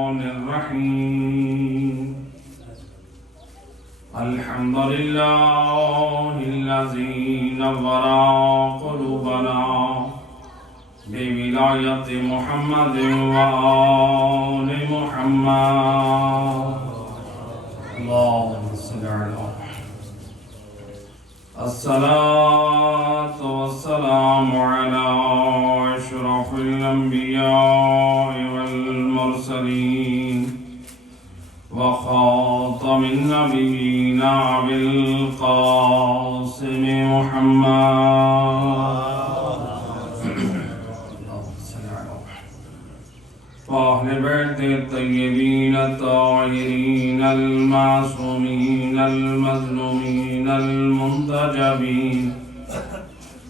الرحيم الحمد لله الذي نور قلوبنا بولاية محمد وآل محمد اللهم صل على الصلاة والسلام على أشرف الأنبياء والمرسلين وخاتم النبيين أبي القاسم محمد وأهل بيت الطيبين الطاهرين المعصومين المظلومين المنتجبين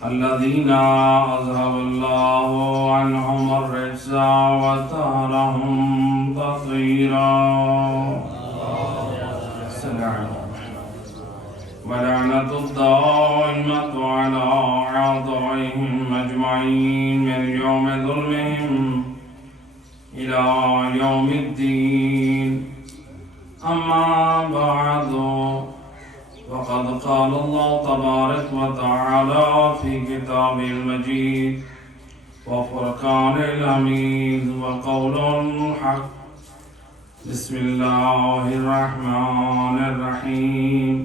الذين أذهب الله عنهم الرجس وطهرهم تطهيرا ولعنة الدائمة على أعدائهم أجمعين من يوم ظلمهم إلى يوم الدين أما بعد وقد قال الله تبارك وتعالى في كتابه المجيد وفرقان الحميد وقول الحق بسم الله الرحمن الرحيم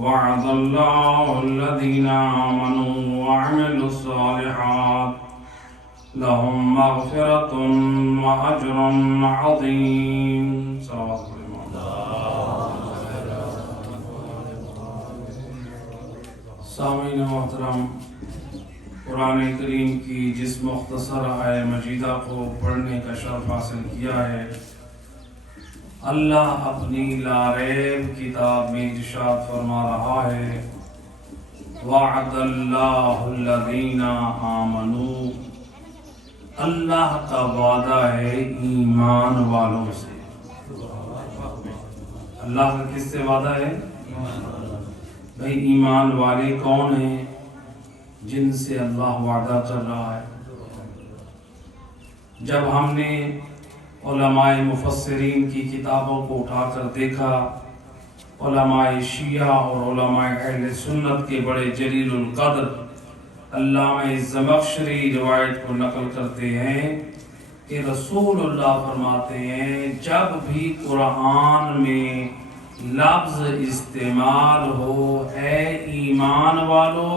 وعد الله الذين آمنوا وعملوا الصالحات لهم مغفرة وأجر عظيم صلوات الله سامعین محترم، قرآن کریم کی جس مختصر آیہ مجیدہ کو پڑھنے کا شرف حاصل کیا ہے، اللہ اپنی لا ریب کتاب میں ارشاد فرما رہا ہے وعد اللہ الذین آمنوا، اللہ کا وعدہ ہے ایمان والوں سے۔ اللہ کا کس سے وعدہ ہے؟ بھئی ایمان والے کون ہیں جن سے اللہ وعدہ کر رہا ہے؟ جب ہم نے علماء مفسرین کی کتابوں کو اٹھا کر دیکھا، علماء شیعہ اور علماء اہل سنت کے بڑے جلیل القدر علامہ زمخشری روایت کو نقل کرتے ہیں کہ رسول اللہ فرماتے ہیں جب بھی قرآن میں لفظ استعمال ہو اے ایمان والو،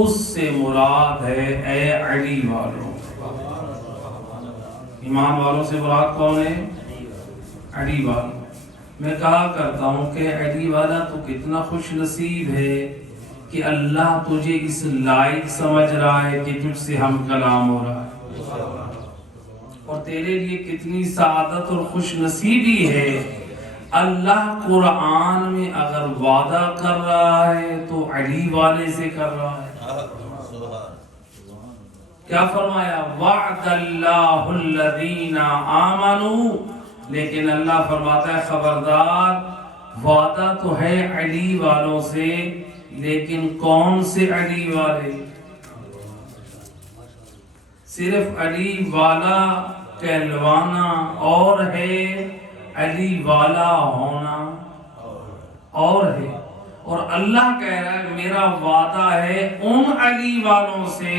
اس سے مراد ہے اے علی والو۔ ایمان والوں سے مراد کون ہے؟ علی والو۔ میں کہا کرتا ہوں کہ علی والا تو کتنا خوش نصیب ہے کہ اللہ تجھے اس لائق سمجھ رہا ہے کہ تجھ سے ہم کلام ہو رہا ہے، اور تیرے لیے کتنی سعادت اور خوش نصیبی ہے اللہ قرآن میں اگر وعدہ کر رہا ہے تو علی والے سے کر رہا ہے۔ کیا فرمایا؟ وعد اللہ الذین آمنوا، لیکن اللہ فرماتا ہے خبردار، وعدہ تو ہے علی والوں سے، لیکن کون سے علی والے؟ صرف علی والا کہلوانا اور ہے، علی والا ہونا اور ہے۔ اور اللہ کہہ رہا ہے میرا وعدہ ہے ان علی والوں سے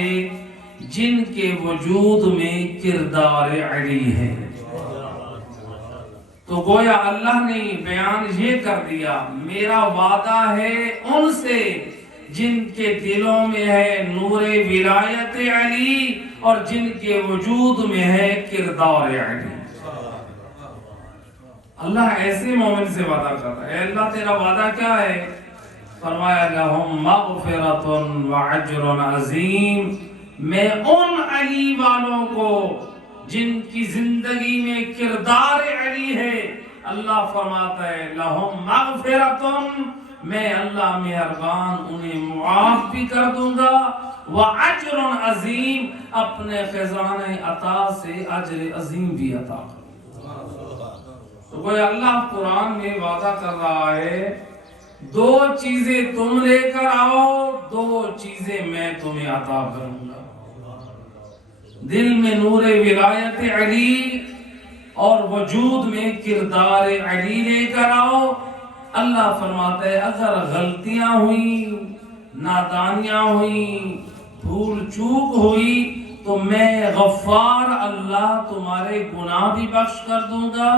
جن کے وجود میں کردار علی ہے۔ تو گویا اللہ نے بیان یہ کر دیا میرا وعدہ ہے ان سے جن کے دلوں میں ہے نور ولایت علی اور جن کے وجود میں ہے کردار علی۔ اللہ ایسے مومن سے وعدہ کر رہا ہے۔ اے اللہ تیرا وعدہ کیا ہے؟ فرمایا لہم مغفرۃ واجر عظیم، میں ان علی والوں کو جن کی زندگی میں کردار علی ہے، اللہ فرماتا ہے لہم مغفرۃ، میں اللہ مہربان انہیں معاف بھی کر دوں گا، واجر عظیم، اپنے خزانہ عطا سے اجر عظیم بھی عطا کر۔ تو کوئی اللہ قرآن میں وعدہ کر رہا ہے دو چیزیں تم لے کر آؤ، دو چیزیں میں تمہیں عطا کروں گا۔ دل میں نور ولایت علی اور وجود میں کردار علی لے کر آؤ۔ اللہ فرماتا ہے اگر غلطیاں ہوئی، نادانیاں ہوئی، بھول چوک ہوئی تو میں غفار اللہ تمہارے گناہ بھی بخش کر دوں گا،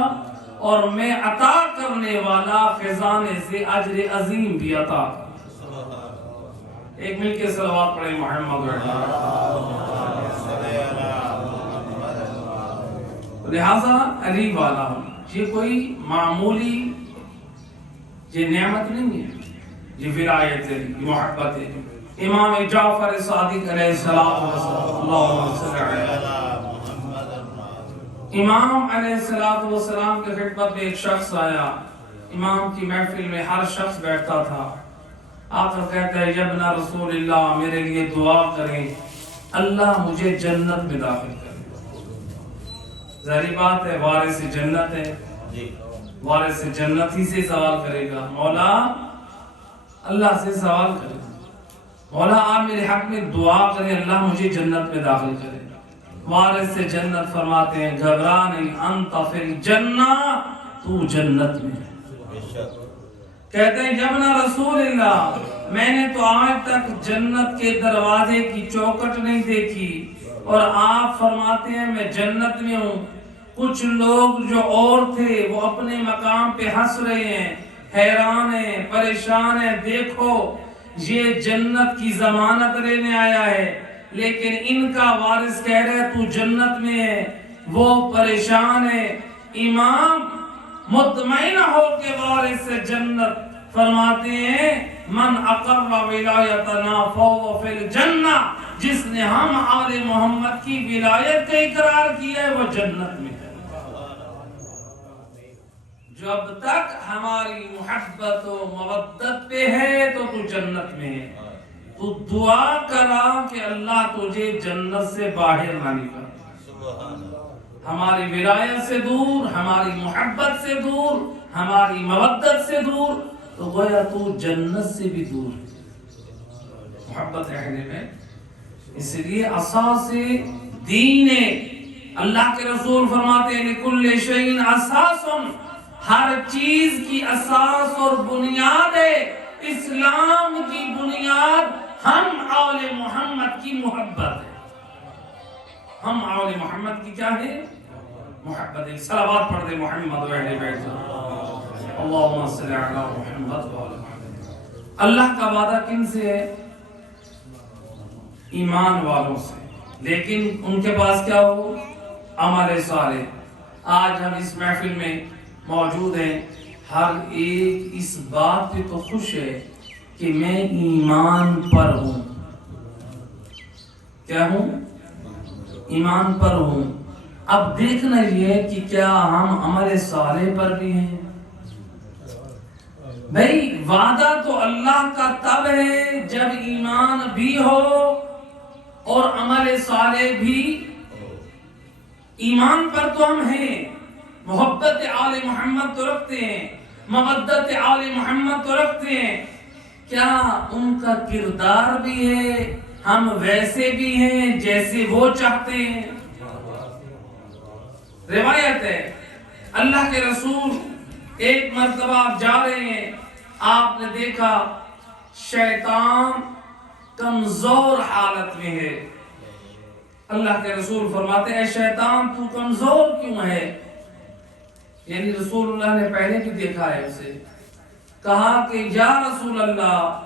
اور میں عطا کرنے والا خزانے سے اجر عظیم بھی عطا کروں گا۔ ایک مل کے صلوات پڑھیں محمد لہذا علی والا ہوں، یہ کوئی معمولی یہ نعمت نہیں ہے، یہ ولایت ہے، یہ محبت ہے۔ امام جعفر صادق علیہ السلام، اللہم صل علی امام علیہ السلام کے خدمت میں ایک شخص آیا۔ امام کی محفل میں ہر شخص بیٹھتا تھا۔ آقا کہتا ہے یا ابن رسول اللہ میرے لیے دعا کریں اللہ مجھے جنت میں داخل کرے۔ ظاہری بات ہے وارث جنت ہے، وارث جنت ہی سے سوال کرے گا، مولا اللہ سے سوال کرے گا مولا آپ میرے حق میں دعا کریں اللہ مجھے جنت میں داخل کرے۔ وارث سے جنت فرماتے ہیں گھبرا نہیں، انت فی الجنہ، تو جنت میں۔ کہتے ہیں جب نہ رسول اللہ میں نے تو آج تک جنت کے دروازے کی چوکٹ نہیں دیکھی، اور آپ فرماتے ہیں میں جنت میں ہوں۔ کچھ لوگ جو اور تھے وہ اپنے مقام پہ ہنس رہے ہیں، حیران ہیں، پریشان ہیں، دیکھو یہ جنت کی ضمانت لینے آیا ہے، لیکن ان کا وارث کہہ رہے تو جنت میں ہے، وہ پریشان ہے۔ امام مطمئن ہو کے وارث سے جنت فرماتے ہیں من اقر ولایتنا فهو فی الجنہ، جس نے ہم آل محمد کی ولایت کا اقرار کیا ہے وہ جنت میں ہے۔ جب تک ہماری محبت و مودت پہ ہے تو تو جنت میں ہے۔ تو دعا کرا کہ اللہ تجھے جنت سے باہر نہ نکال، ہماری ولایت سے دور، ہماری محبت سے دور، ہماری مودت سے دور، تو گویا تو جنت سے بھی دور ہے۔ محبت رہنے میں اس لیے اساس دین ہے۔ اللہ کے رسول فرماتے ہیں لِكُلِّ شَيْءٍ اساس، ہر چیز کی اساس اور بنیاد ہے۔ اسلام کی بنیاد ہم آل محمد کی محبت ہے۔ ہم آل محمد کی کیا ہے؟ محبت ہے۔ صلوات پڑھ دے محمد و اہل بیت اللہم صلی علی محمد و آل محمد۔ اللہ کا وعدہ کن سے ہے؟ ایمان والوں سے، لیکن ان کے پاس کیا ہو؟ عمل صالح۔ آج ہم اس محفل میں موجود ہیں، ہر ایک اس بات پہ تو خوش ہے کہ میں ایمان پر ہوں۔ کیا ہوں؟ ایمان پر ہوں۔ اب دیکھنا یہ ہے کہ کیا ہم عمل صالح پر بھی ہیں؟ بھئی وعدہ تو اللہ کا تب ہے جب ایمان بھی ہو اور عمل صالح بھی۔ ایمان پر تو ہم ہیں، محبت آل محمد تو رکھتے ہیں، مودت آل محمد تو رکھتے ہیں، کیا ان کا کردار بھی ہے؟ ہم ویسے بھی ہیں جیسے وہ چاہتے ہیں؟ روایت ہے اللہ کے رسول ایک مرتبہ آپ جا رہے ہیں، آپ نے دیکھا شیطان کمزور حالت میں ہے۔ اللہ کے رسول فرماتے ہیں شیطان تو کمزور کیوں ہے؟ یعنی رسول اللہ نے پہلے بھی دیکھا ہے اسے، کہا کہ یا رسول اللہ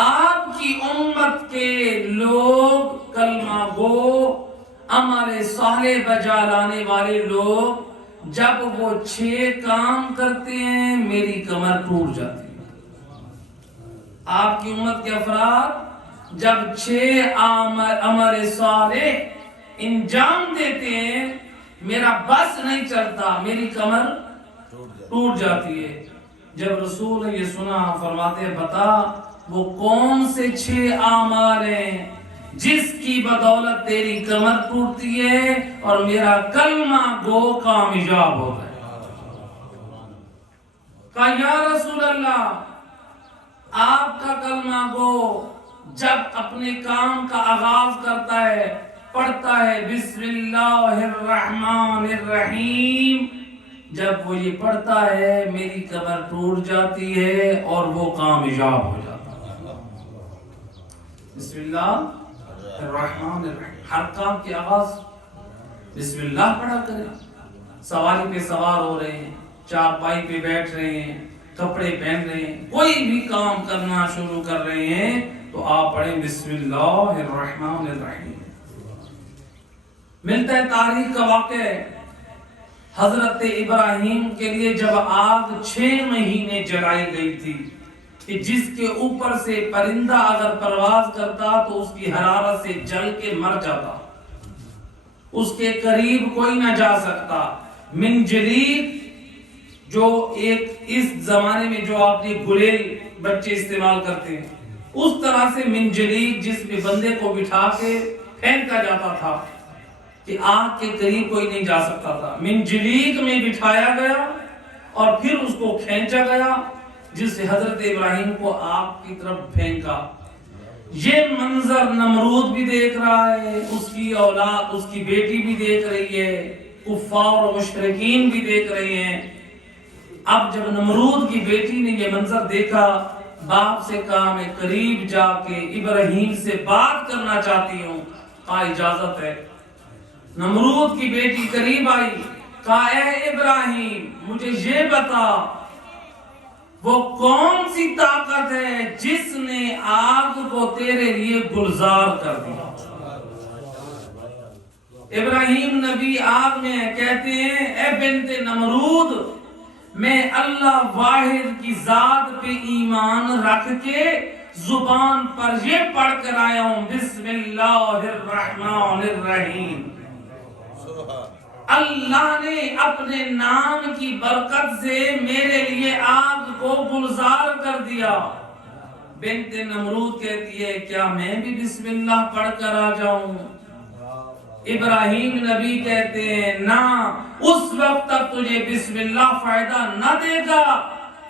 آپ کی امت کے لوگ کلمہ گو عمل صالح بجا لانے والے لوگ جب وہ 6 کام کرتے ہیں میری کمر ٹوٹ جاتی ہے۔ آپ کی امت کے افراد جب 6 عمل صالح انجام دیتے ہیں میرا بس نہیں چلتا، میری کمر ٹوٹ جاتی ہے۔ جب رسول نے یہ سنا فرماتے ہیں بتا وہ کون سے 6 اعمال ہیں جس کی بدولت تیری کمر ٹوٹتی ہے اور میرا کلمہ گو کامیاب ہوتا ہے؟ کہا یا رسول اللہ آپ کا کلمہ گو جب اپنے کام کا آغاز کرتا ہے پڑھتا ہے بسم اللہ الرحمن الرحیم، جب وہ یہ پڑھتا ہے میری کمر ٹوٹ جاتی ہے اور وہ کامیاب ہو جاتا ہے۔ بسم اللہ الرحمن الرحیم، ہر کام کی آغاز بسم اللہ پڑھا کریں۔ سواری پہ سوار ہو رہے ہیں، چارپائی پہ بیٹھ رہے ہیں، کپڑے پہن رہے ہیں، کوئی بھی کام کرنا شروع کر رہے ہیں تو آپ پڑھیں بسم اللہ الرحمن الرحیم۔ ملتا ہے تاریخ کا واقعہ ہے، حضرت ابراہیم کے لیے جب آگ 6 مہینے جلائی گئی تھی کہ جس کے اوپر سے پرندہ اگر پرواز کرتا تو اس کی حرارت سے جل کے مر جاتا، اس کے قریب کوئی نہ جا سکتا۔ منجلیک جو ایک اس زمانے میں جو آپ نے گلیل بچے استعمال کرتے ہیں، اس طرح سے منجلیک جس میں بندے کو بٹھا کے پھینکا جاتا تھا کہ آگ کے قریب کوئی نہیں جا سکتا تھا، منجلیک میں بٹھایا گیا اور پھر اس کو کھینچا گیا جس سے حضرت ابراہیم کو آگ کی طرف پھینکا۔ یہ منظر نمرود بھی دیکھ رہا ہے، اس کی اولاد، اس کی بیٹی بھی دیکھ رہی ہے، کفار و مشرکین بھی دیکھ رہے ہیں۔ اب جب نمرود کی بیٹی نے یہ منظر دیکھا، باپ سے کہا میں قریب جا کے ابراہیم سے بات کرنا چاہتی ہوں، کہا اجازت ہے۔ نمرود کی بیٹی قریب آئی، کہا اے ابراہیم مجھے یہ بتا وہ کون سی طاقت ہے جس نے آگ کو تیرے لیے گلزار کر دیا۔ ابراہیم نبی آگ میں کہتے ہیں اے بنت نمرود، میں اللہ واحد کی ذات پہ ایمان رکھ کے زبان پر یہ پڑھ کر آیا ہوں بسم اللہ الرحمن الرحیم۔ اللہ نے اپنے نام کی برکت سے میرے لیے آگ کو گلزار کر دیا۔ بنت نمرود کہتی ہے کیا میں بھی بسم اللہ پڑھ کر آ جاؤں؟ ابراہیم نبی کہتے ہیں نہ، اس وقت تک تجھے بسم اللہ فائدہ نہ دے گا،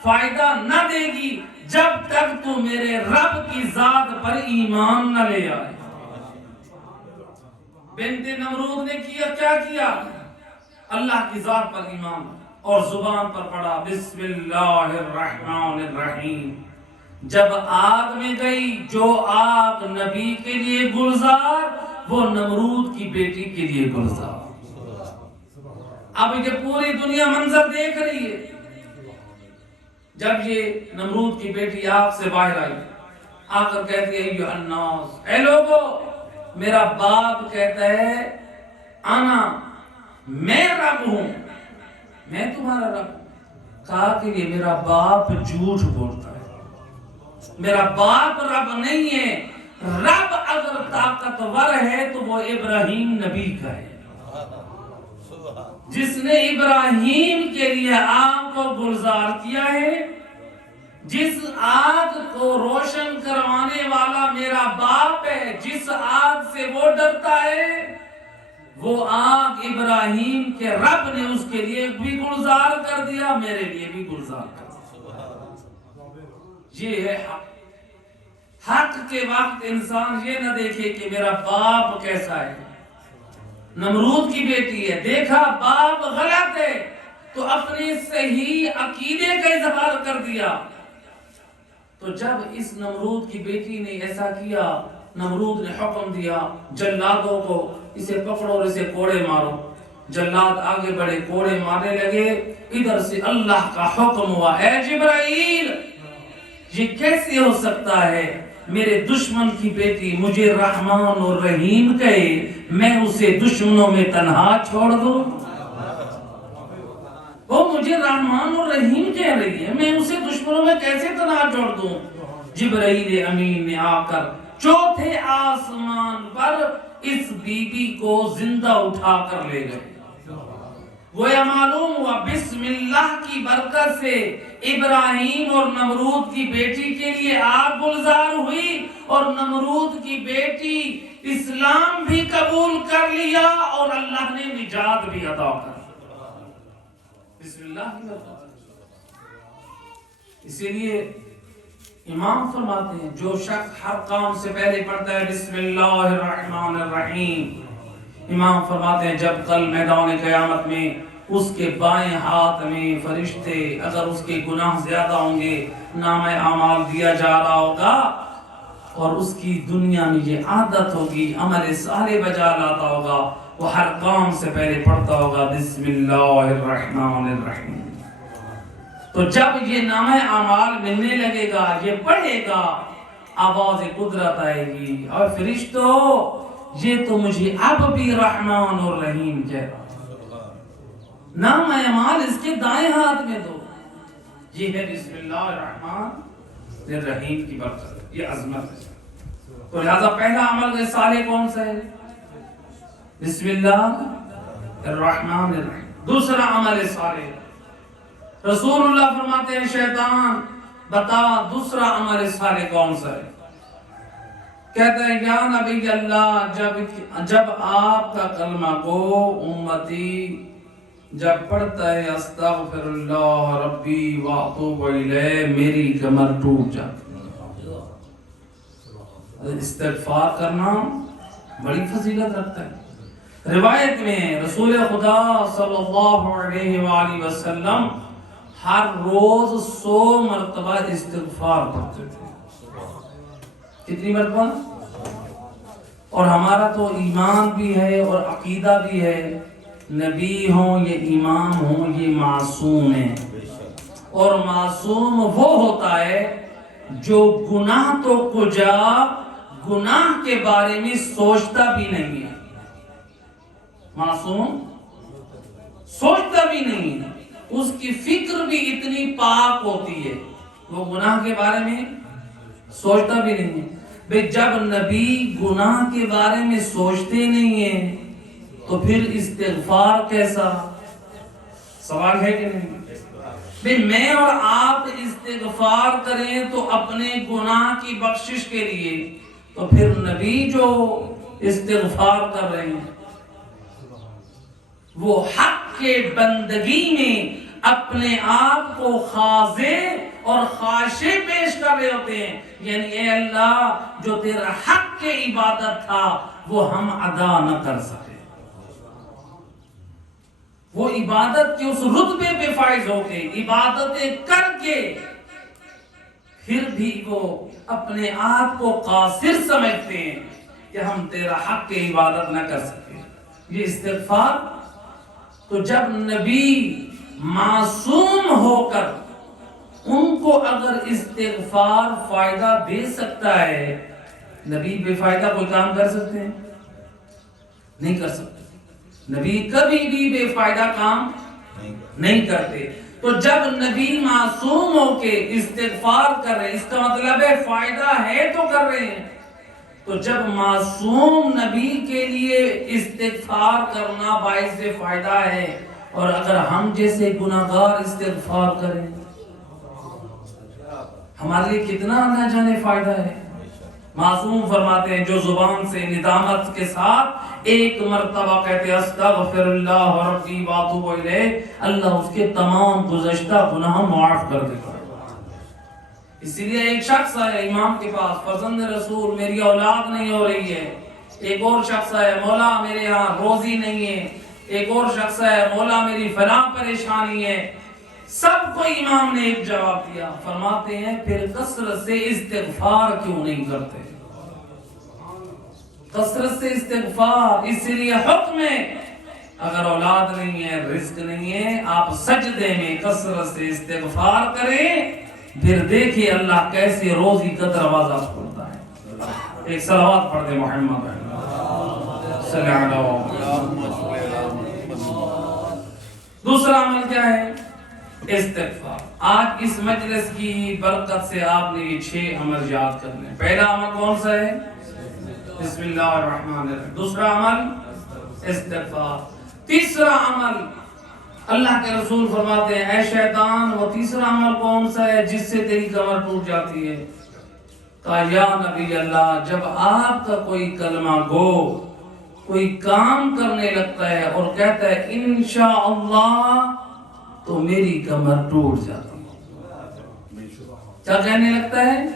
فائدہ نہ دے گی جب تک تو میرے رب کی ذات پر ایمان نہ لے آئے۔ بنت نمرود نے کیا کیا؟ اللہ کی ذات پر ایمان اور زبان پر پڑھا بسم اللہ الرحمن الرحیم۔ جب آگ میں گئی، جو آگ نبی کے لیے گلزار وہ نمرود کی بیٹی کے لیے گلزار۔ اب یہ پوری دنیا منظر دیکھ رہی ہے۔ جب یہ نمرود کی بیٹی آگ سے باہر آئی، آ کر کہتی ہے ایھا الناس، اے لوگو، میرا باپ کہتا ہے انا، میں رب ہوں، میں تمہارا رب ہوں۔ کہا کہ یہ میرا باپ جھوٹ بولتا ہے، میرا باپ رب نہیں ہے، رب اگر طاقتور ہے تو وہ ابراہیم نبی کا ہے، جس نے ابراہیم کے لیے آگ کو گلزار کیا ہے۔ جس آگ کو روشن کروانے والا میرا باپ ہے، جس آگ سے وہ ڈرتا ہے، وہ آگ ابراہیم کے رب نے اس کے لیے بھی گلزار کر دیا، میرے لیے بھی گلزار کر دیا۔ یہ ہے حق۔ حق کے وقت انسان یہ نہ دیکھے کہ میرا باپ کیسا ہے۔ نمرود کی بیٹی ہے، دیکھا باپ غلط ہے تو اپنے صحیح عقیدے کا اظہار کر دیا۔ تو جب اس نمرود کی بیٹی نے ایسا کیا، نمرود نے حکم دیا جلادوں کو اسے پکڑو اور اسے کوڑے مارو۔ جلاد آگے بڑھے، کوڑے مارنے لگے، ادھر سے اللہ کا حکم ہوا اے جبرائیل، یہ کیسے ہو سکتا ہے میرے دشمن کی بیٹی مجھے رحمان اور رحیم کہے، میں اسے دشمنوں میں تنہا چھوڑ دوں؟ وہ مجھے رحمان اور رحیم کہہ رہی ہے، میں اسے دشمنوں میں کیسے تنہا چھوڑ دوں؟ جبرائیل امین نے آ کر چوتھے آسمان پر اس بی بی کو زندہ اٹھا کر لے گئے۔ گویا معلوم ہوا بسم اللہ کی برکت سے ابراہیم اور نمرود کی بیٹی کے لیے آگ گلزار ہوئی، اور نمرود کی بیٹی اسلام بھی قبول کر لیا اور اللہ نے نجات بھی عطا کر دی۔ بسم اللہ کی برکت۔ اسی لیے امام فرماتے ہیں جو شخص ہر کام سے پہلے پڑھتا ہے بسم اللہ الرحمن الرحیم، امام فرماتے ہیں جب کل میدان قیامت میں اس کے بائیں ہاتھ میں فرشتے اگر اس کے گناہ زیادہ ہوں گے نامہ اعمال دیا جا رہا ہوگا، اور اس کی دنیا میں یہ عادت ہوگی عمل صالح بجا لاتا ہوگا، وہ ہر کام سے پہلے پڑھتا ہوگا بسم اللہ الرحمن الرحیم۔ تو جب یہ نامہ اعمال ملنے لگے گا، یہ پڑھے گا، آواز قدرت آئے گی، اور فرشتو یہ تو مجھے اب بھی رحمان اور رحیم کہہ رہا، نام اعمال اس کے دائیں ہاتھ میں دو۔ یہ ہے بسم اللہ الرحمن الرحیم کی برکت، یہ عظمت ہے۔ تو لہذا پہلا عمل صالح کون سا ہے؟ بسم اللہ الرحمن الرحیم۔ دوسرا عمل صالح، رسول اللہ فرماتے ہیں شیطان بتا دوسرا عمل صالح کون سا ہے؟ کہتا ہے یا نبی اللہ جب آپ کا کلمہ گو امتی جب پڑھتا ہے استغفر اللہ ربی واتوب الیہ، میری کمر ٹوٹ جاتی ہے۔ استغفار کرنا بڑی فضیلت رکھتا ہے۔ روایت میں رسول خدا صلی اللہ علیہ وآلہ وسلم ہر روز 100 مرتبہ استغفار پڑھتے تھے۔ کتنی مرتبہ؟ اور ہمارا تو ایمان بھی ہے اور عقیدہ بھی ہے، نبی ہوں یہ امام ہوں یہ معصوم ہیں، اور معصوم وہ ہوتا ہے جو گناہ تو کجا گناہ کے بارے میں سوچتا بھی نہیں ہے، معصوم سوچتا بھی نہیں ہے، اس کی فکر بھی اتنی پاک ہوتی ہے، وہ گناہ کے بارے میں سوچتا بھی نہیں ہے۔ بھئی جب نبی گناہ کے بارے میں سوچتے نہیں ہیں تو پھر استغفار کیسا؟ سوال ہے کہ نہیں؟ بھئی میں اور آپ استغفار کریں تو اپنے گناہ کی بخشش کے لیے، تو پھر نبی جو استغفار کر رہے ہیں وہ حق کے بندگی میں اپنے آپ کو خاضع اور خاشع پیش کر رہے ہوتے ہیں، یعنی اے اللہ جو تیرا حق کے عبادت تھا وہ ہم ادا نہ کر سکے، وہ عبادت کے اس رتبے پہ فائز ہو کے عبادتیں کر کے پھر بھی وہ اپنے آپ کو قاصر سمجھتے ہیں کہ ہم تیرا حق کی عبادت نہ کر سکے۔ یہ استغفار تو جب نبی معصوم ہو کر ان کو اگر استغفار فائدہ دے سکتا ہے، نبی بے فائدہ کوئی کام کر سکتے ہیں؟ نہیں کر سکتے، نبی کبھی بھی بے فائدہ کام نہیں کرتے۔ تو جب نبی معصوم ہو کے استغفار کر رہے ہیں، اس کا مطلب ہے فائدہ ہے تو کر رہے ہیں۔ تو جب معصوم نبی کے لیے استغفار کرنا باعث فائدہ ہے، اور اگر ہم جیسے گناہگار استغفار کریں ہمارے لیے کتنا نہ جانے فائدہ ہے۔ معصوم فرماتے ہیں جو زبان سے ندامت کے ساتھ ایک مرتبہ کہتے استغفر اللہ ربی واتوب الیہ، اللہ اس کے تمام گزشتہ گناہ معاف کر دیتا ہے۔ اسی لیے ایک شخص ہے امام کے پاس، فرزند رسول میری اولاد نہیں ہو رہی ہے، ایک اور شخص ہے مولا میرے ہاں روزی نہیں ہے، ایک اور شخص ہے مولا میری فلاں پریشانی ہے، سب کو امام نے ایک جواب دیا، فرماتے ہیں پھر کثرت سے استغفار کیوں نہیں کرتے؟ کثرت سے استغفار، اس لیے حکم ہے اگر اولاد نہیں ہے رزق نہیں ہے آپ سجدے میں کثرت سے استغفار کریں، پھر دیکھیں اللہ کیسے روزی کا دروازہ کھولتا ہے۔ ایک صلوات پڑھ دے محمد صلی اللہ علیہ وسلم۔ دوسرا عمل کیا ہے؟ استغفار۔ آج اس مجلس کی برکت سے آپ نے یہ 6 عمل یاد کرنے ہیں۔ پہلا عمل کون سا ہے؟ بسم اللہ الرحمن الرحیم۔ دوسرا عمل استغفار۔ تیسرا عمل اللہ کے رسول فرماتے ہیں اے شیطان وہ تیسرا عمل کون سا ہے جس سے تیری کمر ٹوٹ جاتی ہے؟ کہا یا نبی اللہ جب آپ کا کوئی کلمہ گو کوئی کام کرنے لگتا ہے اور کہتا ہے انشاءاللہ تو میری کمر ٹوٹ جاتی ہے۔ کیا کہنے لگتا ہے؟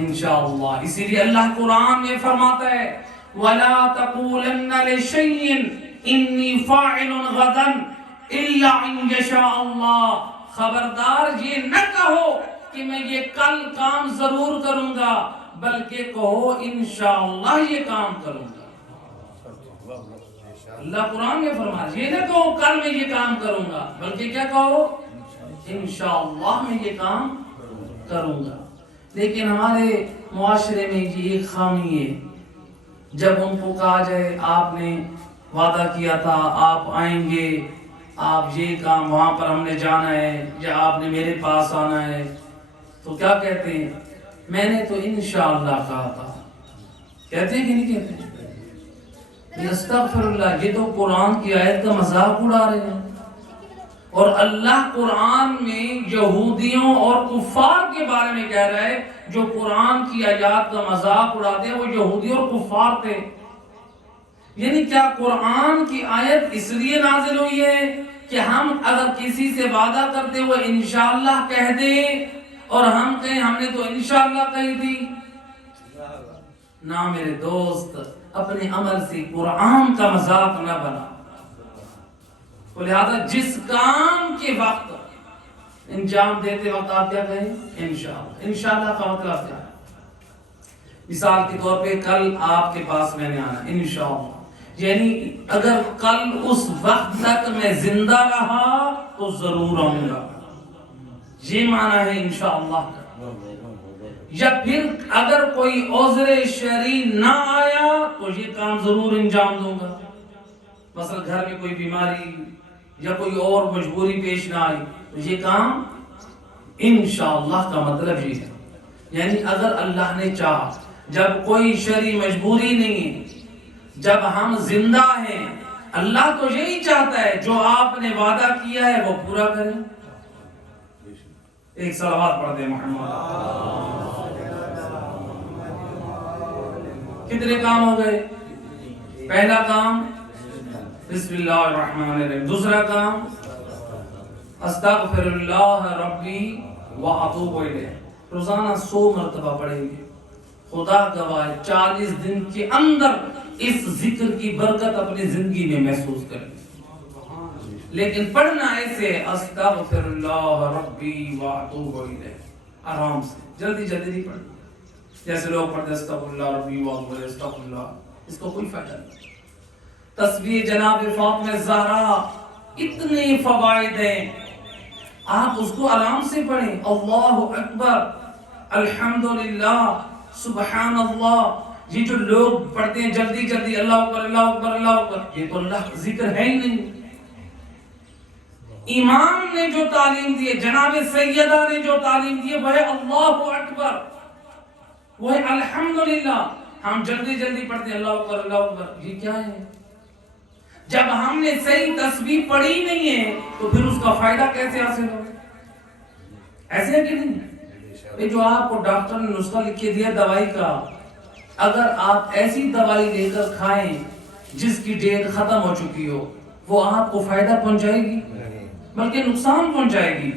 انشاءاللہ۔ اسی لیے اللہ قرآن میں فرماتا ہے وَلَا تَقُولَنَّ لِشَيْءٍ إِنِّي فَاعِلٌ غَدًا إِلَّا إِن يَشَاءَ اللَّهُ، خبردار یہ نہ کہو کہ میں یہ کل کام ضرور کروں گا، بلکہ کہو انشاءاللہ یہ کام کروں گا۔ اللہ قرآن میں فرمایا یہ نہ کہو کل میں یہ کام کروں گا، بلکہ کیا کہو انشاءاللہ میں یہ کام کروں گا۔ لیکن ہمارے معاشرے میں یہ ایک خامی ہے، جب ان کو کہا جائے آپ نے وعدہ کیا تھا آپ آئیں گے، آپ یہ کام وہاں پر ہم نے جانا ہے یا آپ نے میرے پاس آنا ہے، تو کیا کہتے ہیں؟ میں نے تو انشاءاللہ کہا تھا۔ کہتے ہیں کہ نہیں کہتے؟ استغفر اللہ، یہ تو قرآن کی آیت کا مذاق اڑا رہے ہیں۔ اور اللہ قرآن میں یہودیوں اور کفار کے بارے میں کہہ رہا ہے، جو قرآن کی آیات کا مذاق اڑاتے ہیں وہ یہودی اور کفار تھے۔ یعنی کیا قرآن کی آیت اس لیے نازل ہوئی ہے کہ ہم اگر کسی سے وعدہ کرتے ہوئے انشاءاللہ کہہ دیں اور ہم کہیں ہم نے تو انشاءاللہ کہی تھی؟ نہ میرے دوست، اپنے عمل سے قرآن کا مذاق نہ بنا۔ تو لہذا جس کام کے وقت انجام دیتے وقت آپ کیا کہیں؟ انشاءاللہ۔ انشاءاللہ کا مطلب کیا ہے؟ مثال کے طور پہ کل آپ کے پاس میں نے آنا، انشاءاللہ، یعنی اگر کل اس وقت تک میں زندہ رہا تو ضرور آؤں گا، یہ معنی ہے انشاءاللہ کا۔ یا پھر اگر کوئی عذر شرعی نہ آیا تو یہ کام ضرور انجام دوں گا، مثلا گھر میں کوئی بیماری یا کوئی اور مجبوری پیش نہ آئی تو یہ کام انشاءاللہ کا مطلب یہ ہے۔ یعنی اگر اللہ نے چاہا، جب کوئی شرعی مجبوری نہیں ہے، جب ہم زندہ ہیں، اللہ تو یہی چاہتا ہے جو آپ نے وعدہ کیا ہے وہ پورا کریں۔ ایک صلوات پڑھتے ہیں محمد۔ کتنے کام ہو گئے؟ پہلا کام بسم اللہ الرحمن الرحیم، دوسرا کام استغفر اللہ ربی واتوب الیہ، روزانہ 100 مرتبہ پڑھیں گے۔ خدا گواہ 40 دن کے اندر اس ذکر کی برکت اپنی زندگی میں محسوس کریں۔ لیکن پڑھنا ایسے استغفر اللہ ربی واتوب الیہ، آرام سے، جلدی جلدی نہیں پڑھنا جیسے لوگ پڑھتے استغفر اللہ ربی واتوب الیہ، استغفر اللہ، اس کو کوئی فائدہ نہیں۔ تسبیح جناب فاطمہ زہرا اتنے فوائد ہیں، آپ اس کو آرام سے پڑھیں۔ اللہ اکبر، الحمدللہ، سبحان اللہ، یہ جو لوگ پڑھتے ہیں جلدی جلدی اللہ اکبر اللہ اکبر اللہ اکبر، یہ تو اللہ کا ذکر ہے ہی نہیں۔ امام نے جو تعلیم دی ہے، جناب سیدہ نے جو تعلیم دی ہے، وہ ہے اللہ اکبر، وہ ہے الحمدللہ۔ ہم جلدی جلدی پڑھتے ہیں اللہ اکبر اللہ اکبر، یہ کیا ہے؟ جب ہم نے صحیح تسبیح پڑھی نہیں ہے تو پھر اس کا فائدہ کیسے حاصل ہوگا؟ ایسے ہے کہ نہیں؟ یہ جو آپ کو ڈاکٹر نے نسخہ لکھ کے دیا دوائی کا، اگر آپ ایسی دوائی لے کر کھائیں جس کی ڈیٹ ختم ہو چکی ہو، وہ آپ کو فائدہ پہنچائے گی بلکہ نقصان پہنچائے گی۔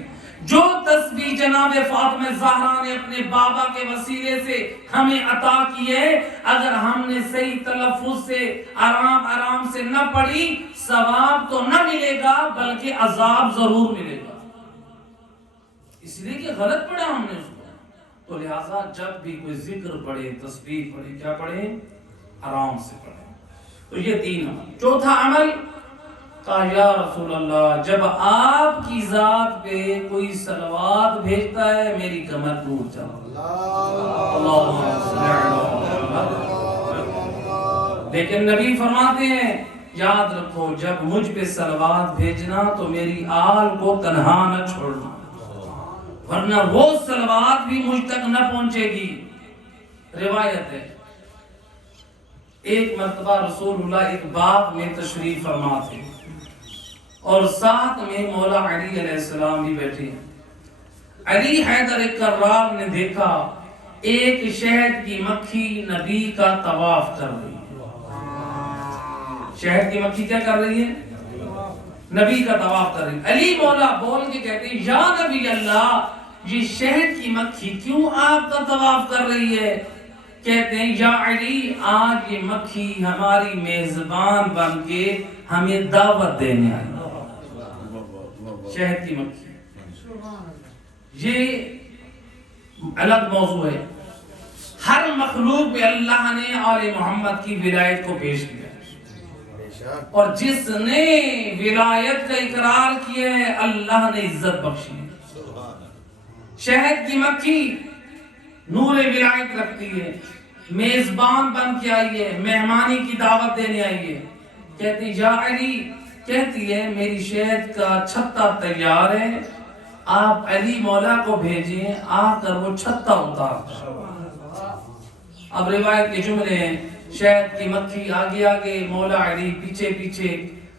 جو تسبیح جناب فاطمہ زہرا نے اپنے بابا کے وسیلے سے ہمیں عطا کی ہے، اگر ہم نے صحیح تلفظ سے آرام آرام سے نہ پڑھی، ثواب تو نہ ملے گا بلکہ عذاب ضرور ملے گا، اس لیے کہ غلط پڑھا ہم نے اس کو۔ تو لہٰذا جب بھی کوئی ذکر پڑھے، تسبیح پڑھے، کیا پڑھے؟ آرام سے پڑھے۔ تو یہ 3 عمل۔ چوتھا عمل کہا یا رسول اللہ، جب آپ کی ذات پہ کوئی صلوات بھیجتا ہے میری کمر ٹوٹ جاتی ہے۔ لیکن نبی فرماتے ہیں یاد رکھو جب مجھ پہ صلوات بھیجنا تو میری آل کو تنہا نہ چھوڑنا، ورنہ وہ صلوات بھی مجھ تک نہ پہنچے گی۔ روایت ہے ایک مرتبہ رسول اللہ ایک باغ میں تشریف فرما تھے اور ساتھ میں مولا علی علیہ السلام بھی بیٹھے ہیں۔ علی حیدر کرار نے دیکھا ایک شہد کی مکھی نبی کا طواف کر رہی ہے۔ شہد کی مکھی کیا کر رہی ہے؟ نبی کا طواف کر رہی ہے۔ علی مولا بول کے کہتے ہیں یا نبی اللہ، یہ شہد کی مکھی کیوں آپ کا طواف کر رہی ہے؟ کہتے ہیں یا علی آج یہ مکھی ہماری میزبان بن کے ہمیں دعوت دینے آئی. شہد کی مکھی یہ الگ موضوع ہے. ہر مخلوق پہ اللہ نے آل محمد کی ولایت کو پیش کیا اور جس نے ولایت کا اقرار کیا ہے اللہ نے عزت بخشی ہے. شہد کی مکھی نور ولایت رکھتی ہے، میزبان بن کے آئی ہے، مہمانی کی دعوت دینے آئی ہے. کہتی یا علی، کہتی ہے میری شہد کا چھتا تیار ہے، آپ علی مولا کو بھیجیں آ کر وہ چھتا اتار. اب روایت کے جملے ہیں شہد کی مکھی آگے آگے، مولا علی پیچھے پیچھے،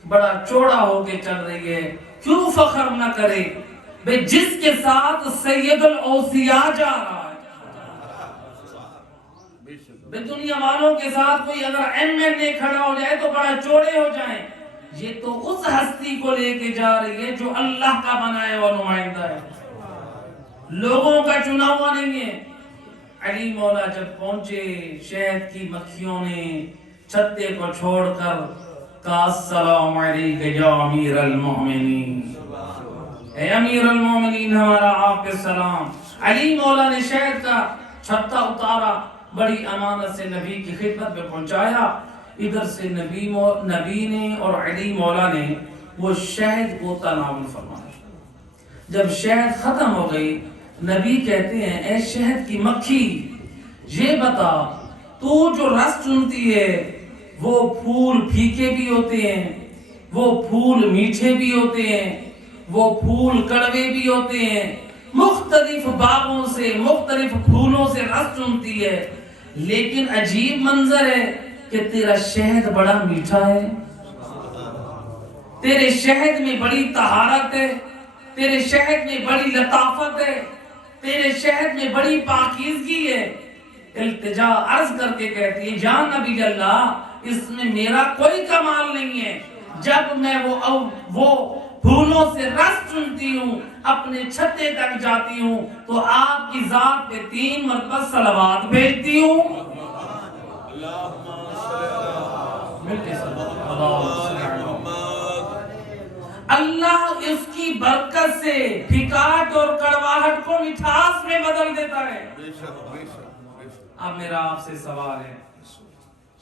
بڑا چوڑا ہو کے چل رہی ہے. کیوں فخر نہ کرے بے جس کے ساتھ سید الاوصیاء جا رہا ہے. بے دنیا والوں کے ساتھ کوئی اگر MLA کھڑا ہو جائے تو بڑا چوڑے ہو جائیں، یہ تو اس ہستی کو لے کے جا رہی ہے جو اللہ کا بنایا ہوا نمائندہ ہے، لوگوں کا چنا ہوا نہیں ہے. علی مولا جب پہنچے، شہد کی مکھیوں نے چھتے کو چھوڑ کر کہا السلام علیک یا امیر المومنین، اے امیر المومنین ہمارا آپ پہ سلام. علی مولا نے شہد کا چھتا اتارا، بڑی امانت سے نبی کی خدمت میں پہنچایا. ادھر سے نبی نے اور علی مولا نے وہ شہد کو تناول فرمایا. جب شہد ختم ہو گئی، نبی کہتے ہیں اے شہد کی مکھی یہ بتا تو جو رس چنتی ہے وہ پھول پھیکے بھی ہوتے ہیں، وہ پھول میٹھے بھی ہوتے ہیں، وہ پھول کڑوے بھی ہوتے ہیں، مختلف باغوں سے مختلف پھولوں سے رس چنتی ہے، لیکن عجیب منظر ہے کہ تیرا شہد بڑا میٹھا ہے، تیرے شہد میں بڑی طہارت ہے، تیرے شہد میں بڑی لطافت ہے، تیرے شہد میں بڑی پاکیزگی ہے. التجا عرض کر کے کہتی ہے یا نبی اللہ اس میں میرا کوئی کمال نہیں ہے، جب میں وہ پھولوں سے رس چنتی ہوں، اپنے چھتے تک جاتی ہوں تو آپ کی ذات پہ 3 مرتبہ صلوات بھیجتی ہوں. اللہ اس کی برکت سے پھکاٹ اور کڑواہٹ کو مٹھاس میں بدل دیتا ہے. اب میرا آپ سے سوال ہے،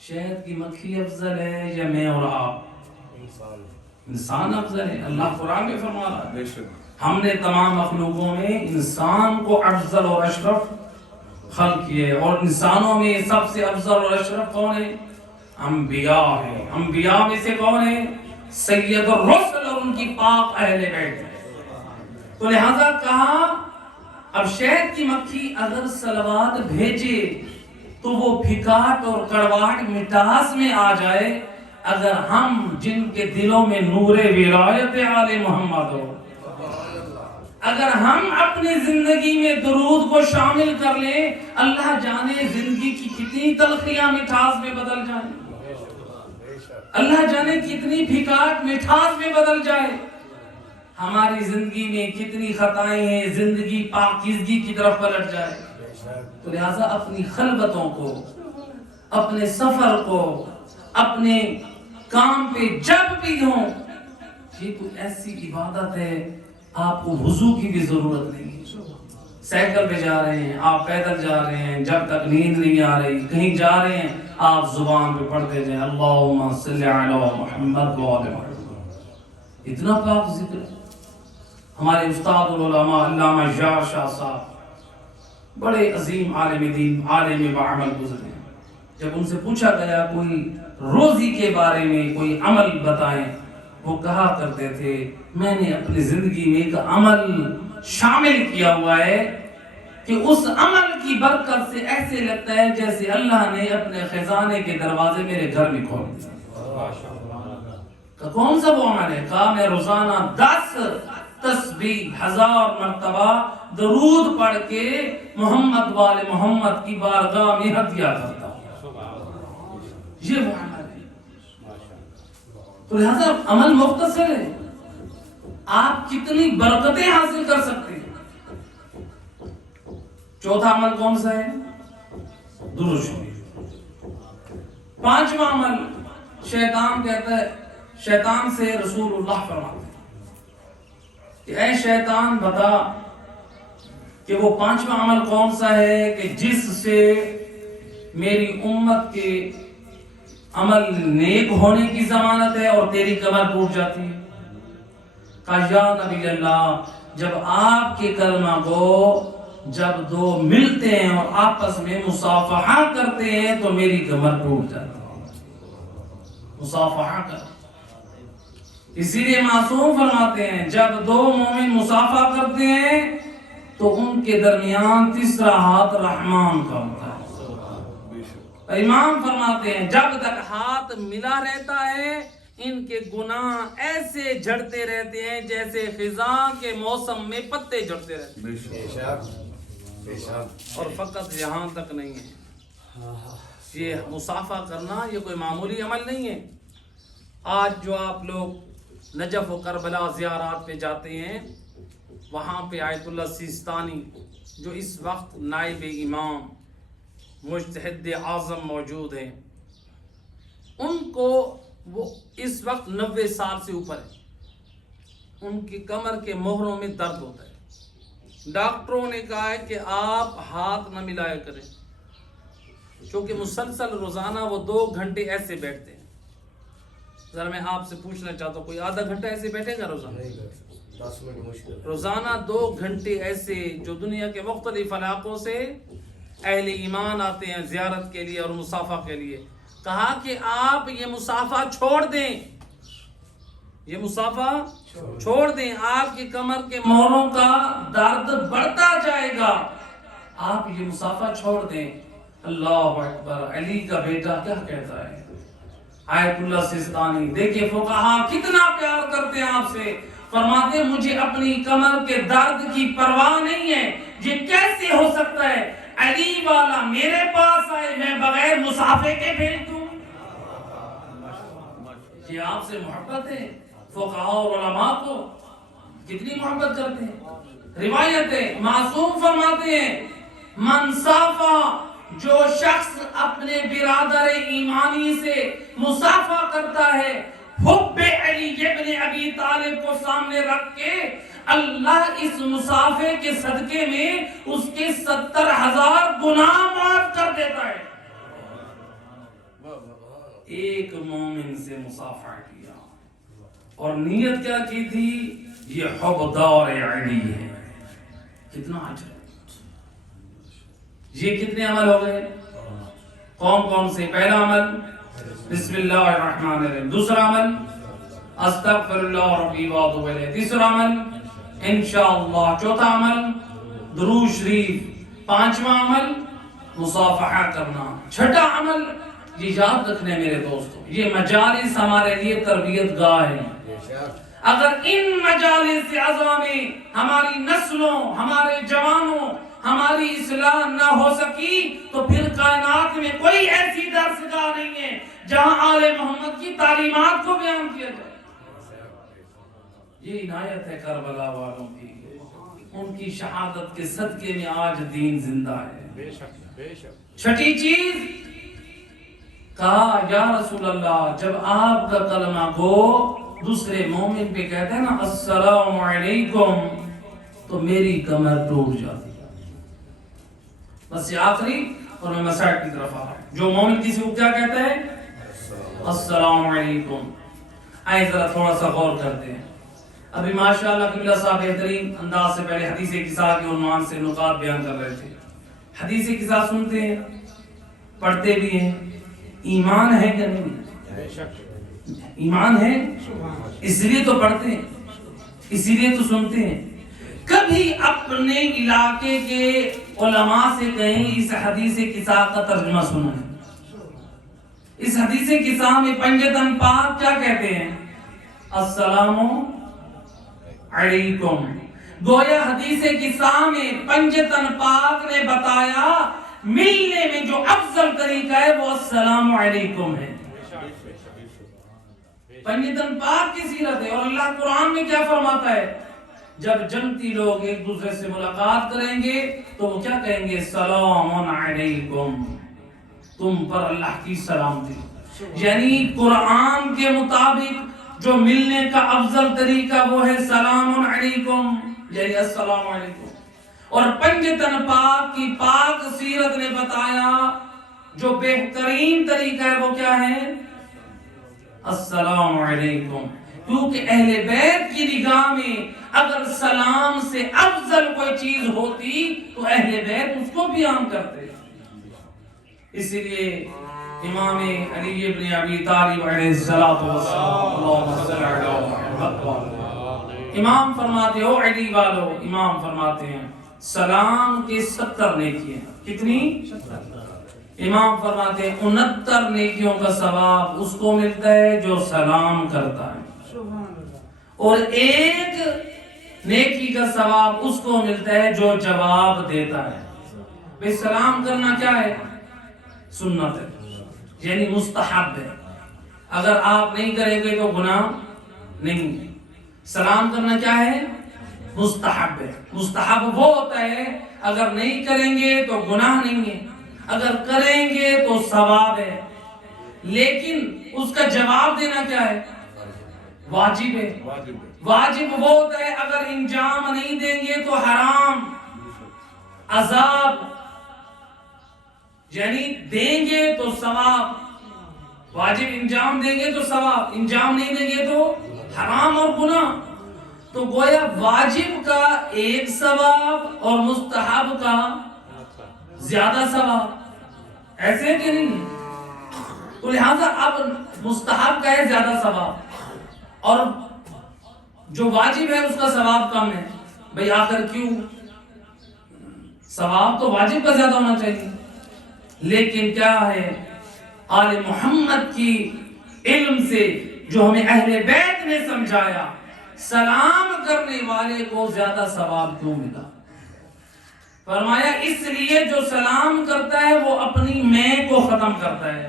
شہد کی مکھی افضل ہے یا میں اور آپ؟ انسان افضل ہے. اللہ قرآن میں فرما رہا ہے ہم نے تمام مخلوقوں میں انسان کو افضل اور اشرف خلق کیے، اور انسانوں میں سب سے افضل اور اشرف کون ہے؟ انبیاء ہیں. انبیاء میں سے کون ہے؟ سید الرسل اور ان کی پاک اہل بیت. تو لہذا کہا اب شہد کی مکھی اگر صلوات بھیجے تو وہ پھکاٹ اور کڑواہٹ مٹاس میں آ جائے. اگر ہم جن کے دلوں میں نور ولایت آل محمد ہو، اگر ہم اپنی زندگی میں درود کو شامل کر لیں، اللہ جانے زندگی کی کتنی تلخیاں مٹھاس میں بدل جائیں، اللہ جانے کتنی پھکاٹ مٹھاس میں بدل جائے. ہماری زندگی میں کتنی خطائیں ہیں، زندگی پاکیزگی کی طرف پلٹ جائے. تو لہٰذا اپنی خلوتوں کو، اپنے سفر کو، اپنے کام پہ جب بھی ہوں، یہ کوئی ایسی عبادت ہے آپ کو وضو کی بھی ضرورت نہیں. سائیکل پہ جا رہے ہیں، آپ پیدل جا رہے ہیں، جب تک نیند نہیں آ رہی، کہیں جا رہے ہیں آپ زبان پہ پڑھتے جائیں اللہم صلی علی محمد و آل محمد. اتنا پاک ذکر. ہمارے استاد العلماء علامہ یار شاہ صاحب بڑے عظیم عالم دین، عالم بعمل گزرے. جب ان سے پوچھا گیا کوئی روزی کے بارے میں کوئی عمل بتائیں، وہ کہا کرتے تھے میں نے اپنی زندگی میں ایک عمل شامل کیا ہوا ہے کہ اس عمل کی برکت سے ایسے لگتا ہے جیسے اللہ نے اپنے خزانے کے دروازے میرے گھر میں کھول دیے. کون سا وہ عمل ہے؟ کہا میں روزانہ 10 تسبیح 1000 مرتبہ درود پڑھ کے محمد والے محمد کی بارگاہ میں ہدیہ کرتا ہوں. یہ وہ عمل ہے. تو لہذا عمل مختصر ہے، آپ کتنی برکتیں حاصل کر سکتے ہیں. چوتھا عمل کون سا ہے؟ درود شریف۔ پانچواں عمل شیطان کہتا ہے، شیطان سے رسول اللہ فرماتے ہیں کہ اے شیطان بتا کہ وہ پانچواں عمل کون سا ہے کہ جس سے میری امت کے عمل نیک ہونے کی ضمانت ہے اور تیری کمر ٹوٹ جاتی ہے۔ کہا یا نبی اللہ، جب آپ کے کلمہ کو جب دو ملتے ہیں اور آپس میں مصافحہ کرتے ہیں تو میری کمر ٹوٹ جاتی ہے۔ مصافحہ کر، اسی لیے معصوم فرماتے ہیں جب دو مومن مصافحہ کرتے ہیں تو ان کے درمیان تیسرا ہاتھ رحمان کا ہوتا ہے۔ امام فرماتے ہیں جب تک ہاتھ ملا رہتا ہے ان کے گناہ ایسے جھڑتے رہتے ہیں جیسے خزاں کے موسم میں پتے جھڑتے رہتے ہیں۔ اور فقط یہاں تک نہیں ہے، یہ مصافحہ کرنا یہ کوئی معمولی عمل نہیں ہے۔ آج جو آپ لوگ نجف و کربلا زیارات پہ جاتے ہیں، وہاں پہ آیت اللہ سیستانی جو اس وقت نائب امام مجتہد اعظم موجود ہیں، ان کو وہ اس وقت 90 سال سے اوپر ہے، ان کی کمر کے مہروں میں درد ہوتا ہے۔ ڈاکٹروں نے کہا ہے کہ آپ ہاتھ نہ ملایا کریں، کیونکہ مسلسل روزانہ وہ 2 گھنٹے ایسے بیٹھتے ہیں۔ ذرا میں آپ سے پوچھنا چاہتا ہوں، کوئی آدھا گھنٹہ ایسے بیٹھے گا روزانہ؟ 10 منٹ مشکل، روزانہ 2 گھنٹے ایسے، جو دنیا کے مختلف علاقوں سے اہل ایمان آتے ہیں زیارت کے لیے اور مصافحہ کے لیے۔ کہا کہ آپ یہ مصافحہ چھوڑ دیں، یہ مصافحہ چھوڑ دیں، آپ کی کمر کے مہروں کا درد بڑھتا جائے گا، آپ یہ مصافحہ چھوڑ دیں۔ اللہ اکبر، علی کا بیٹا کیا کہتا ہے؟ آیت اللہ سیستانی، دیکھیں فقہا کتنا پیار کرتے ہیں آپ سے، فرماتے ہیں مجھے اپنی کمر کے درد کی پرواہ نہیں ہے، یہ کیسے ہو سکتا ہے علی والا میرے پاس آئے میں بغیر مصافحے کے بھیج دوں؟ یہ آپ سے محبت ہے، فقہا اور علماء کو کتنی محبت کرتے ہیں۔ روایتیں معصوم فرماتے ہیں من صافا، جو شخص اپنے برادر ایمانی سے مصافحہ کرتا ہے، حب علی ابن ابی طالب کو سامنے رکھ کے اللہ اس مصافحے کے صدقے میں اس کے 70,000 گناہ معاف کر دیتا ہے۔ ایک مومن سے مصافحہ کیا اور نیت کیا کی تھی؟ یہ حبدار علی ہے، کتنا اجر ہے۔ یہ کتنے عمل ہو گئے؟ کون کون سے؟ پہلا عمل بسم اللہ الرحمن الرحیم، دوسرا عمل استغفر اللہ ربی واتوب الیہ، تیسرا عمل انشاءاللہ، چوتھا عمل درود شریف، پانچواں عمل مصافحہ کرنا، چھٹا عمل یہ یاد رکھنے میرے دوستوں، یہ مجالس ہمارے لیے تربیت گاہ ہے۔ اگر ان مجالس اعظم میں ہماری نسلوں، ہمارے جوانوں، ہماری اصلاح نہ ہو سکی تو پھر کائنات میں کوئی ایسی درسگاہ نہیں ہے جہاں آل محمد کی تعلیمات کو بیان کیا جائے۔ یہ عنایت ہے کربلا والوں کی، ان کی شہادت کے صدقے میں آج دین زندہ ہے۔ چھٹی چیز کہا یا رسول اللہ، جب آپ کا کلمہ کو دوسرے مومن پہ کہتے ہیں نا السلام علیکم، تو میری کمر ٹوٹ جاتی ہے۔ بس یہ آخری، اور میں مسائل کی طرف آ رہا ہوں۔ جو مومن کسی کو کیا کہتا ہے؟ السلام علیکم۔ آئے ذرا تھوڑا سا غور کرتے ہیں۔ ابھی ماشاءاللہ قبلہ صاحب بہترین انداز سے پہلے حدیث قصہ کے عنوان سے نکات بیان کر رہے تھے۔ حدیث قصہ سنتے ہیں، پڑھتے بھی ہیں، ایمان ہے کہ نہیں؟ ایمان ہے، اس لیے تو پڑھتے ہیں، اسی لیے تو سنتے ہیں۔ کبھی اپنے علاقے کے علماء سے کہیں اس حدیث قصہ کا ترجمہ سنا ہے؟ اس حدیث قصہ میں پنجتن پاک کیا کہتے ہیں؟ السلام علیکم۔ گویا حدیث قصہ میں پنجتن پاک نے بتایا ملنے میں جو افضل طریقہ ہے وہ السلام علیکم ہے۔ پنجتن پاک کی سیرت ہے، اور اللہ قرآن میں کیا فرماتا ہے؟ جب جنتی لوگ ایک دوسرے سے ملاقات کریں گے تو وہ کیا کہیں گے؟ سلام علیکم۔ تم پر اللہ کی سلامتی۔ یعنی قرآن کے مطابق جو ملنے کا افضل طریقہ وہ ہے سلام علیکم، یعنی السلام علیکم۔ اور پنجتن پاک کی پاک سیرت نے بتایا جو بہترین طریقہ ہے وہ کیا ہے؟ السلام علیکم۔ کیونکہ اہل بیت کی نگاہ میں اگر سلام سے افضل کوئی چیز ہوتی تو اہل بیت اس کو بیان کرتے۔ اس لیے امام علی بن ابی طالب علیہ الصلوۃ والسلام، اللہم صل علی محمد، امام فرماتے ہو علی والو، امام فرماتے ہیں سلام کے 70 نیکیاں۔ کتنی؟ امام فرماتے ہیں 69 نیکیوں کا ثواب اس کو ملتا ہے جو سلام کرتا ہے، اور 1 نیکی کا ثواب اس کو ملتا ہے جو جواب دیتا ہے۔ بھئی سلام کرنا کیا ہے؟ سنت ہے، یعنی مستحب ہے۔ اگر آپ نہیں کریں گے تو گناہ نہیں ہے۔ سلام کرنا کیا ہے؟ مستحب ہے۔ مستحب وہ ہوتا ہے اگر نہیں کریں گے تو گناہ نہیں ہے، اگر کریں گے تو ثواب ہے، لیکن اس کا جواب دینا کیا ہے؟ واجب ہے۔ واجب وہ ہوتا ہے اگر انجام نہیں دیں گے تو حرام، عذاب، یعنی دیں گے تو ثواب، واجب انجام دیں گے تو ثواب، انجام نہیں دیں گے تو حرام اور گناہ۔ تو گویا واجب کا 1 ثواب اور مستحب کا زیادہ ثواب، ایسے کہ نہیں؟ تو لہذا اب مستحب کا ہے زیادہ ثواب اور جو واجب ہے اس کا ثواب کم ہے۔ بھئی آخر کیوں؟ ثواب تو واجب کا زیادہ ہونا چاہیے، لیکن کیا ہے آل محمد کی علم سے جو ہمیں اہل بیت نے سمجھایا، سلام کرنے والے کو زیادہ ثواب کیوں ملا؟ فرمایا اس لیے جو سلام کرتا ہے وہ اپنی میں کو ختم کرتا ہے،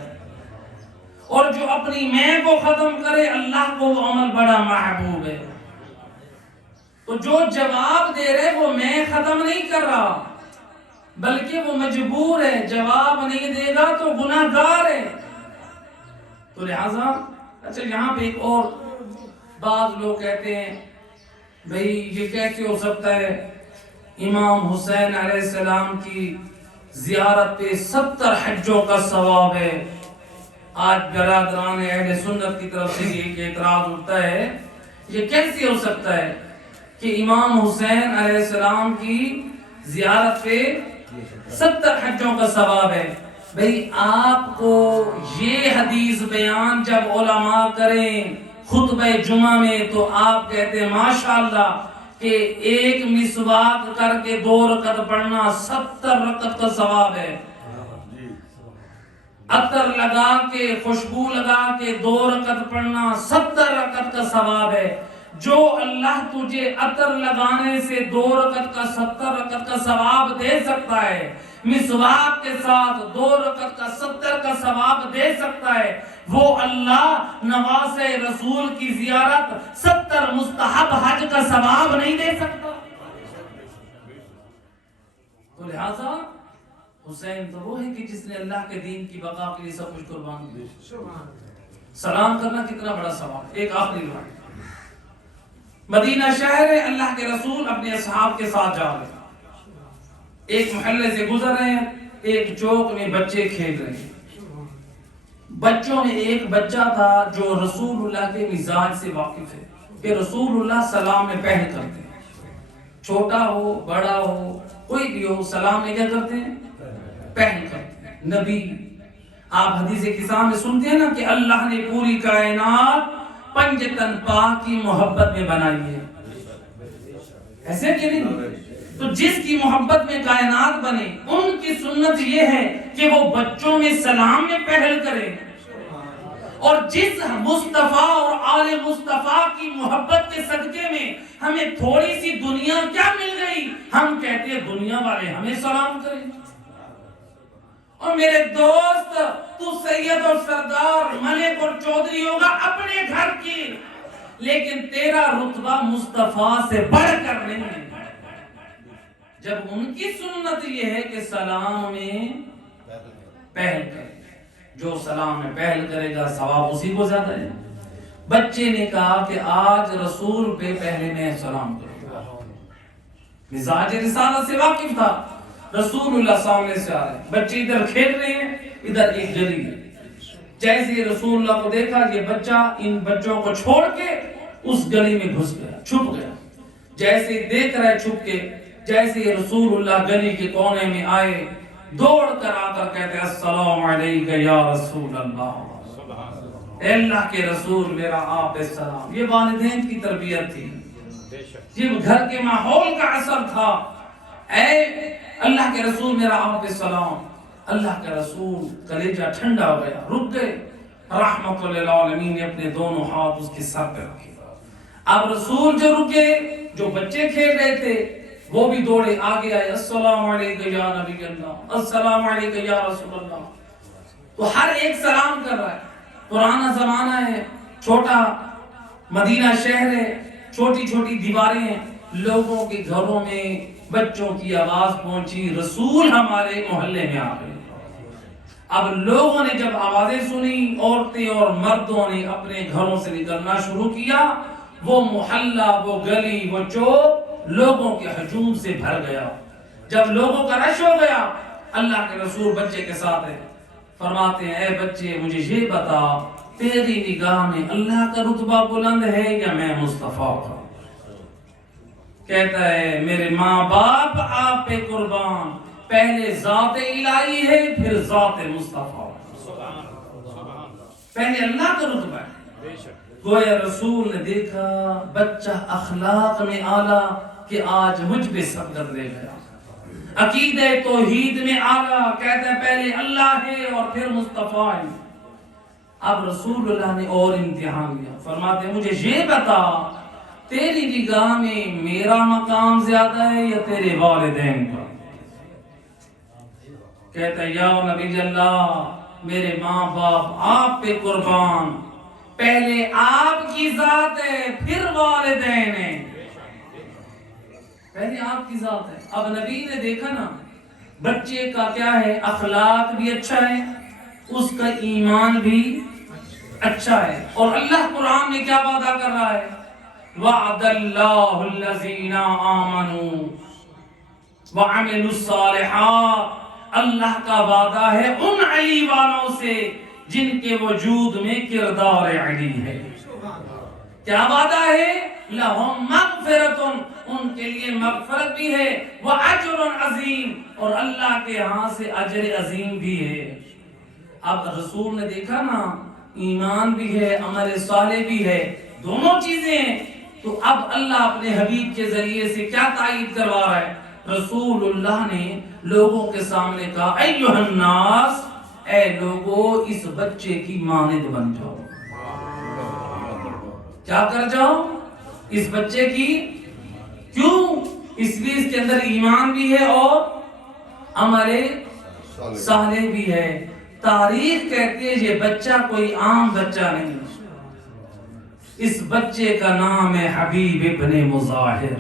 اور جو اپنی میں کو ختم کرے اللہ کو وہ عمل بڑا محبوب ہے۔ تو جو جواب دے رہے وہ میں ختم نہیں کر رہا، بلکہ وہ مجبور ہے، جواب نہیں دے گا تو گناہ گار ہے۔ تو لہذا اچھا یہاں پہ ایک اور بعض لوگ کہتے ہیں بھئی یہ کیسے ہو سکتا ہے امام حسین علیہ السلام کی زیارت پہ 70 حجوں کا ثواب ہے۔ آج برادران اہل سنت کی طرف سے ایک اعتراض اٹھتا ہے، یہ کیسے ہو سکتا ہے کہ امام حسین علیہ السلام کی زیارت پہ 70 حجوں کا ثواب ہے؟ بھئی آپ کو یہ حدیث بیان جب علماء کریں خطبہ جمعہ میں تو آپ کہتے ہیں ماشاءاللہ کہ 1 مسواک کر کے 2 رکعت پڑھنا 70 رکعت کا ثواب ہے، عطر لگا کے خوشبو لگا کے 2 رکعت پڑھنا 70 رکعت کا ثواب ہے۔ جو اللہ تجھے عطر لگانے سے 2 رکعت کا 70 رکعت کا ثواب دے سکتا ہے، مسواک کے ساتھ 2 رکعت کا 70 کا ثواب دے سکتا ہے، وہ اللہ نواز رسول کی زیارت 70 مستحب حج کا ثواب نہیں دے سکتا؟ تو لہذا حسین تو وہ ہے کہ جس نے اللہ کے دین کی بقا کے لیے سب کچھ قربان کیا۔ سلام کرنا کتنا بڑا ثواب۔ ایک آخری بات، مدینہ شہر ہے، اللہ کے رسول اپنے اصحاب کے ساتھ جا رہے ہیں، ایک محلے سے گزر رہے ہیں، ایک چوک میں بچے کھیل رہے ہیں۔ بچوں میں ایک بچہ تھا جو رسول اللہ کے مزاج سے واقف ہے کہ رسول اللہ سلام میں پہل کرتے ہیں، چھوٹا ہو بڑا ہو کوئی بھی ہو سلام میں کیا کرتے ہیں؟ پہل کرتے ہیں۔ نبی آپ حدیث کسان میں سنتے ہیں نا کہ اللہ نے پوری کائنات پنجتن پاک کی محبت میں بنائی ہے، ایسے کہ نہیں؟ تو جس کی محبت میں کائنات بنے ان کی سنت یہ ہے کہ وہ بچوں میں سلام میں پہل کرے، اور جس مصطفیٰ اور آل مصطفیٰ کی محبت کے صدقے میں ہمیں تھوڑی سی دنیا کیا مل گئی، ہم کہتے ہیں دنیا والے ہمیں سلام کریں۔ اور میرے دوست تو سید اور سردار ملک اور چودھری ہوگا اپنے گھر کی، لیکن تیرا رتبہ مصطفیٰ سے بڑھ کر نہیں ہے۔ جب ان کی سنت یہ ہے کہ سلام میں پہل کریں، جو سلام میں پہل کرے گا ثواب اسی کو زیادہ ہے۔ بچے نے کہا کہ آج رسول پہ پہلے میں سلام کروں گا، مزاج رسالت سے واقف تھا، رسول اللہ سامنے سے آ رہے ہیں، بچے ادھر کھیل رہے ہیں، ادھر ایک گلی ہے، جیسے رسول اللہ کو دیکھا یہ بچہ ان بچوں کو چھوڑ کے اس گلی میں گھس گیا، چھپ گیا، جیسے دیکھ رہا ہے چھپ کے، جیسے رسول اللہ گلی کے کونے میں آئے، دوڑ کر آ کر کہتے ہیں السلام علیکہ یا رسول اللہ، اے اللہ کے رسول میرا آپ پہ سلام۔ یہ والدین کی تربیت تھی، یہ گھر کے ماحول کا اثر تھا، اے اللہ کے رسول میرا آپ پہ سلام۔ اللہ کا رسول کلیجہ ٹھنڈا ہو گیا، رک گئے، رحمت للعالمین نے اپنے دونوں ہاتھ اس کے سر پہ رکھے۔ اب رسول جو رکے، جو بچے کھیل رہے تھے وہ بھی دوڑے آگے آئے، السلام علیکہ یا نبی اللہ، السلام علیکہ یا رسول اللہ۔ تو ہر ایک سلام کر رہا ہے، پرانا زمانہ ہے، چھوٹا مدینہ شہر ہے، چھوٹی چھوٹی دیواریں ہیں، لوگوں کے گھروں میں بچوں کی آواز پہنچی، رسول ہمارے محلے میں آ گئے۔ اب لوگوں نے جب آوازیں سنی، عورتیں اور مردوں نے اپنے گھروں سے نکلنا شروع کیا، وہ محلہ، وہ گلی، وہ چوک لوگوں کے ہجوم سے بھر گیا۔ جب لوگوں کا رش ہو گیا، اللہ کے رسول بچے کے ساتھ ہے، فرماتے ہیں اے بچے مجھے یہ بتا، تیری نگاہ میں اللہ کا رتبہ بلند ہے یا میں مصطفیٰ کا؟ کہتا ہے میرے ماں باپ آپ پہ قربان، پہلے ذات الہی ہے پھر ذات مصطفیٰ، پہلے اللہ کا رتبہ ہے۔ گویا رسول نے دیکھا بچہ اخلاق میں اعلیٰ کہ آج مجھ پہ سبقت لے گیا، عقیدہ توحید میں اعلیٰ، کہتا ہے پہلے اللہ ہے اور پھر مصطفیٰ ہے۔ اب رسول اللہ نے اور امتحان لیا، فرماتے ہیں مجھے یہ بتا، تیری نگاہ میں میرا مقام زیادہ ہے یا تیرے والدین کا؟ کہتا ہے یا نبی اللہ میرے ماں باپ آپ پہ قربان، پہلے آپ کی ذات ہے پھر والدین ہیں، پہلے آپ کی ذات ہے۔ اب نبی نے دیکھا نا بچے کا کیا ہے، اخلاق بھی اچھا ہے، اس کا ایمان بھی اچھا ہے، اور اللہ قرآن میں کیا وعدہ کر رہا ہے، وعد اللہ الذین آمنوا وعملوا الصالحات، اللہ کا وعدہ ہے ان علی والوں سے جن کے وجود میں کردار علی ہے۔ کیا وعدہ ہے؟ لہم مغفرۃ، ان کے لیے مغفرت بھی ہے، واجر عظیم، اور اللہ کے ہاں سے اجر عظیم بھی ہے۔ اب رسول نے دیکھا نا ایمان بھی ہے، عمل صالح بھی ہے، دونوں چیزیں ہیں، تو اب اللہ اپنے حبیب کے ذریعے سے کیا تائید کروا رہا ہے؟ رسول اللہ نے لوگوں کے سامنے کہا ایھا الناس، اے لوگو اس بچے کی مانند بن جاؤ۔ کیا کر جاؤ؟ اس بچے کی، کیوں؟ اس لیے اس کے اندر ایمان بھی ہے اور عمل صالح بھی ہے۔ تاریخ کہتی ہے یہ بچہ کوئی عام بچہ نہیں، اس بچے کا نام ہے حبیب ابن مظاہر،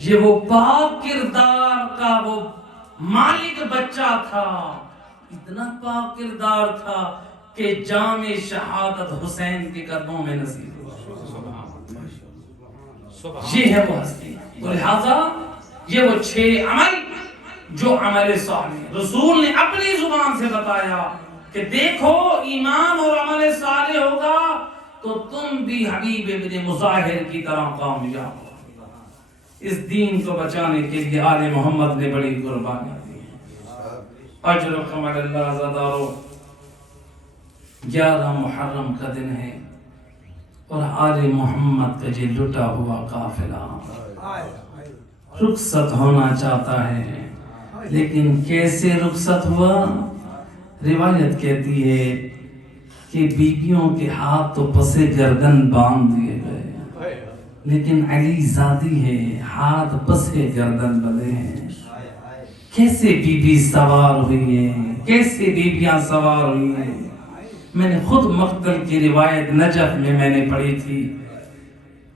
یہ وہ پاک کردار کا وہ مالک بچہ تھا، اتنا پاک کردار تھا کہ جام شہادت حسین کے قدموں میں نصیب ہوا۔ یہ ہے وہ ہستی، تو لہذا یہ وہ 6 عمل جو عمل صالح، رسول نے اپنی زبان سے بتایا کہ دیکھو ایمان اور عمل صالح ہوگا تو تم بھی حبیب ابن مظاہر کی طرح کامیاب ہو۔ اس دین کو بچانے کے لیے آل محمد نے بڑی قربانیاں دی ہیں۔ اجرکم علی اللہ زادارو، 11 محرم کا دن ہے اور آل محمد کا جو لٹا ہوا قافلہ رخصت ہونا چاہتا ہے، لیکن کیسے رخصت ہوا؟ روایت کہتی ہے کہ بیویوں کے ہاتھ تو پسے گردن باندھ دیے گئے، لیکن علی زادی ہے، ہاتھ پسے گردن بندھے ہیں۔ کیسے بی بی سوار ہوئی ہیں، کیسے بیویاں سوار ہوئی ہیں؟ میں نے خود مقتل کی روایت نجف میں میں نے پڑھی تھی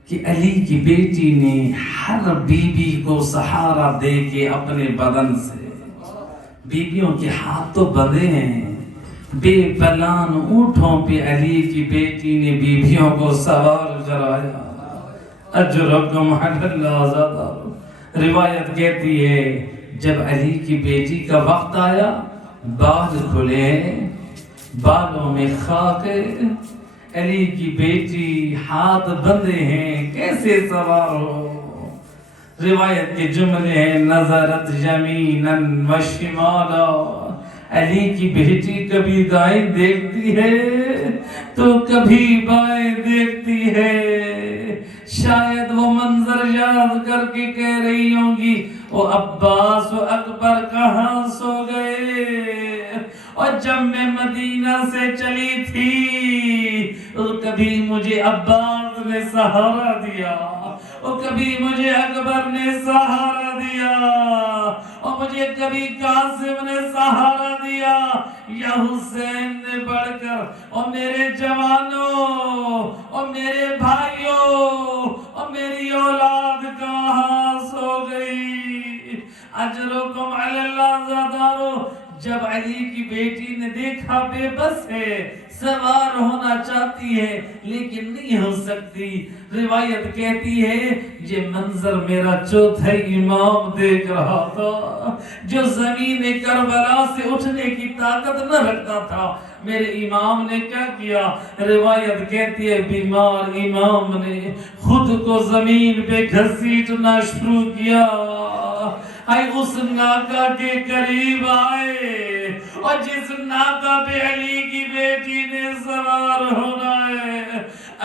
کہ علی کی بیٹی نے ہر بیوی کو سہارا دے کے اپنے بدن سے، بیویوں کے ہاتھ تو بندھے ہیں بے پلان اونٹوں پہ علی کی بیٹی نے بیویوں کو سوار کرایا. اجرکم علی اللہ زادہ. روایت کہتی ہے جب علی کی بیٹی کا وقت آیا بال کھلے, بالوں میں خاک, علی کی بیٹی ہاتھ بندھے ہیں, کیسے سوار ہو؟ روایت کے جملے ہیں نظرت یمیناً و شمالا. علی کی بیٹی کبھی دائیں دیکھتی ہے تو کبھی بائیں دیکھتی ہے. شاید وہ منظر یاد کر کے کہہ رہی ہوں گی وہ عباس و اکبر کہاں سو گئے. اور جب میں مدینہ سے چلی تھی کبھی مجھے عباس نے سہارا دیا اور کبھی مجھے اکبر نے سہارا دیا اور مجھے کبھی قاسم نے سہارا دیا یا حسین نے بڑھ کر. اور میرے جوانوں اور میرے بھائیوں اور میری اولاد کہاں سو گئی. اجرکم علی اللہ زادارو. جب علی کی بیٹی نے دیکھا بے بس ہے, سوار ہونا چاہتی ہے لیکن نہیں ہو سکتی. روایت کہتی ہے یہ منظر میرا چوتھا امام دیکھ رہا تھا جو زمین کربلا سے اٹھنے کی طاقت نہ رکھتا تھا. میرے امام نے کیا کیا؟ روایت کہتی ہے بیمار امام نے خود کو زمین پہ گھسیٹنا شروع کیا. آئے اس ناکہ کے قریب آئے اور جس ناکہ پہ علی کی بیٹی نے سوار ہونا ہے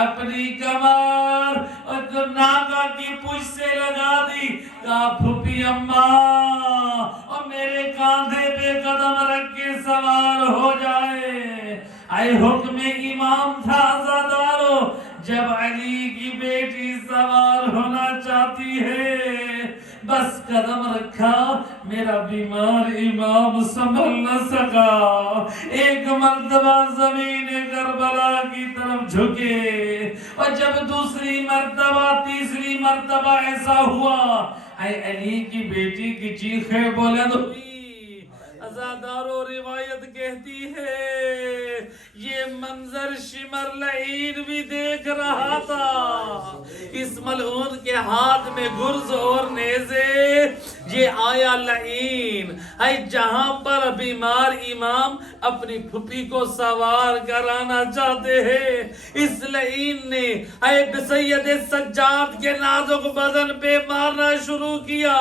اپنی کمر اور ناکہ کی پشت سے لگا دی. کہا پھوپھی اماں اور میرے کاندھے پہ قدم رکھ کے سوار ہو جائے. آئے حکم امام تھا عزادارو. جب علی کی بیٹی سوار ہونا چاہتی ہے بس قدم رکھا, میرا بیمار امام سنبھل نہ سکا. ایک مرتبہ زمین کربلا کی طرف جھکے اور جب دوسری مرتبہ تیسری مرتبہ ایسا ہوا اے علی کی بیٹی کی چیخیں بلند ہوئی. عزادارو روایت کہتی ہے یہ منظر شمر لعین بھی دیکھ رہا تھا. اس ملعون کے ہاتھ میں گرز اور نیزے. یہ آیا لعین ہے جہاں پر بیمار امام اپنی پھوپھی کو سوار کرانا چاہتے ہیں. اس لعین نے اے سید سجاد کے نازک بدن پہ مارنا شروع کیا.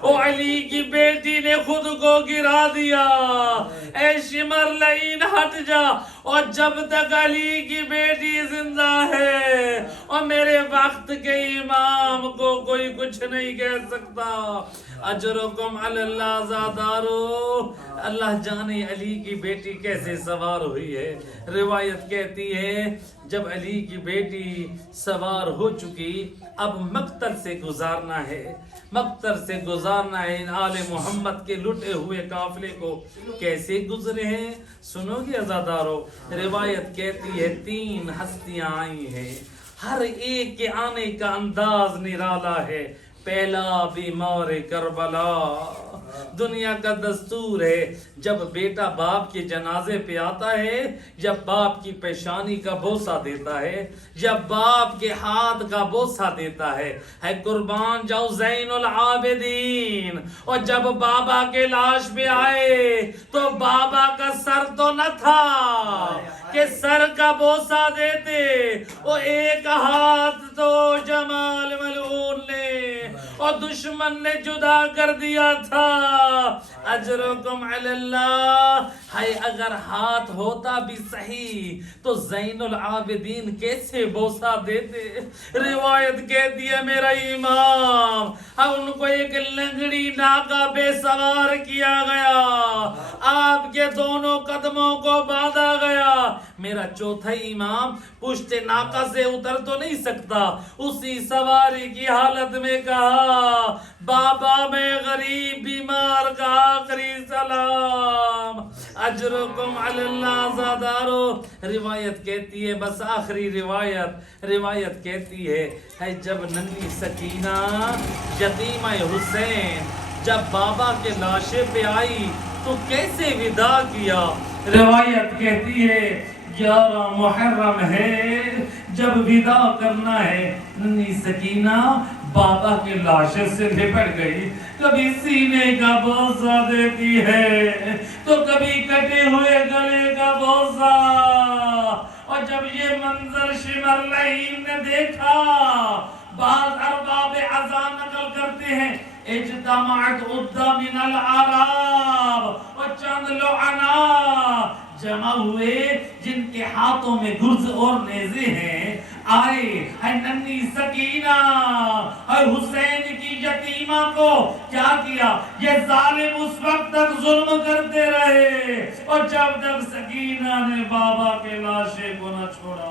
او علی کی بیٹی نے خود کو گرا دیا. اے شمر لعین ہٹ جا. اور جب تک علی کی بیٹی زندہ ہے اور میرے وقت کے امام کو کوئی کچھ نہیں کہہ سکتا. اجرکم علی اللہ زادارو. اللہ جانے علی کی بیٹی کیسے سوار ہوئی ہے. روایت کہتی ہے جب علی کی بیٹی سوار ہو چکی اب مقتل سے گزارنا ہے. مقتل سے گزارنا ہے. ان آل محمد کے لٹے ہوئے قافلے کو کیسے گزرے ہیں سنو گے عزادارو. روایت کہتی ہے 3 ہستیاں آئی ہیں, ہر ایک کے آنے کا انداز نرالا ہے. پہلا بیمار کربلا. دنیا کا دستور ہے جب بیٹا باپ کے جنازے پہ آتا ہے یا باپ کی پیشانی کا بوسہ دیتا ہے یا باپ کے ہاتھ کا بوسہ دیتا ہے قربان جاؤ زین العابدین. اور جب بابا کے لاش پہ آئے تو بابا کا سر تو نہ تھا کہ سر کا بوسہ دیتے. وہ ایک ہاتھ تو جمال ملعون نے اور دشمن نے جدا کر دیا تھا. اجرکم علی اللہ. ہے اگر ہاتھ ہوتا بھی صحیح تو زین العابدین کیسے بوسہ دیتے. روایت کہتی ہے میرا امام ان کو ایک لنگڑی ناکہ پہ سوار کیا گیا, آپ کے دونوں قدموں کو باندھا گیا. میرا چوتھا امام پشت ناکہ سے اتر تو نہیں سکتا. اسی سواری کی حالت میں کہا بابا میں غریب بیمار کا آخری سلام. اجرکم علی اللہ زادارو. روایت کہتی ہے بس آخری روایت کہتی ہے جب ننھی سکینہ یتیمہ حسین جب بابا کے لاشے پہ آئی تو کیسے ودا کیا. روایت کہتی ہے 11 محرم ہے، جب ودا کرنا ہے، ننھی سکینہ بابا کے لاشے سے لپٹ گئی، کبھی سینے کا بوسہ دیتی ہے تو کبھی کٹے ہوئے گلے کا بوسہ۔ اور جب یہ منظر شمر لعین نے دیکھا، بعض ارباب عزا نقل کرتے ہیں اجتماعت عدہ من العراب، اور چند لعناء جمع ہوئے جن کے ہاتھوں میں گرز اور نیزے ہیں، آئے ہے ننھی سکینہ ہے حسین کی یتیمہ کو کیا کیا؟ یہ ظالم اس وقت تک ظلم کرتے رہے، اور جب تک سکینہ نے بابا کے لاشے کو نہ چھوڑا